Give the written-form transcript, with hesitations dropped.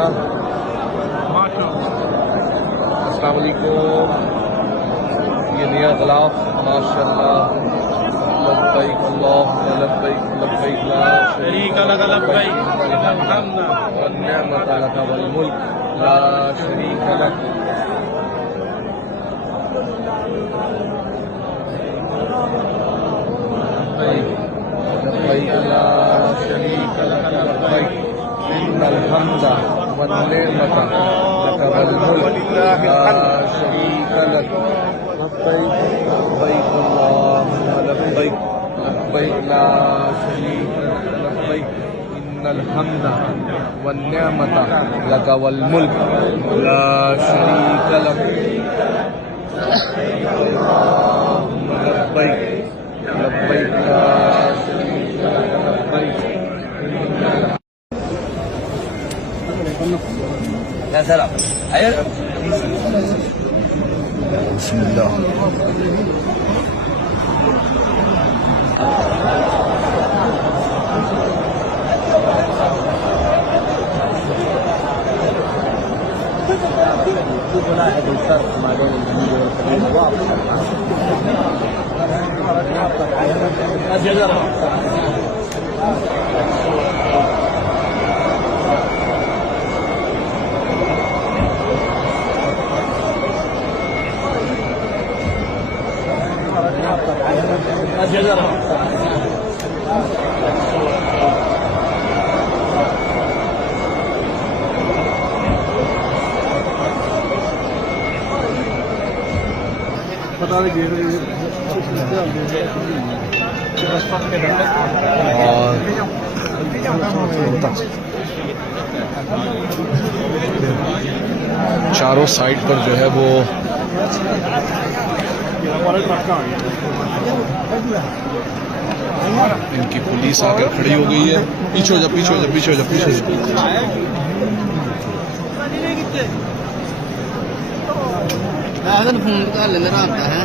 गया। अस्सलाम वालेकुम। ये नया गिलाफ माशाअल्लाह। लब्बैक अल्लाहुम्मा लब्बैक लब्बैक ला शरीका लक लब्बैक इन्नल हम्दा वन निअमता लक वल मुल्क ला शरीका लक। लब्बैक ला शरीका लक लब्बैक इन्नल हम्दा वन निअमता लक वल मुल्क ला शरीका लक। लब्बैक लब्बैक अल्लाहुम्मा लब्बैक लब्बैक ला शरीका लक लब्बैक इन्नल हम्दा वन निअमता लक वल मुल्क ला शरीका लक। अल्लाहुम्मा लब्बैक लब्बैक ला शरीका लक लब्बैक। يا سلام. أيوة. بسم الله. نلاحظ الفرق ما بين الجديد والقديم واضح. चारों साइड पर जो है वो इनकी पुलिस आकर खड़ी हो गई है। पीछे हो जा पीछे हो जा पीछे हो जा पीछे हो जा। फोन का लेना आता है।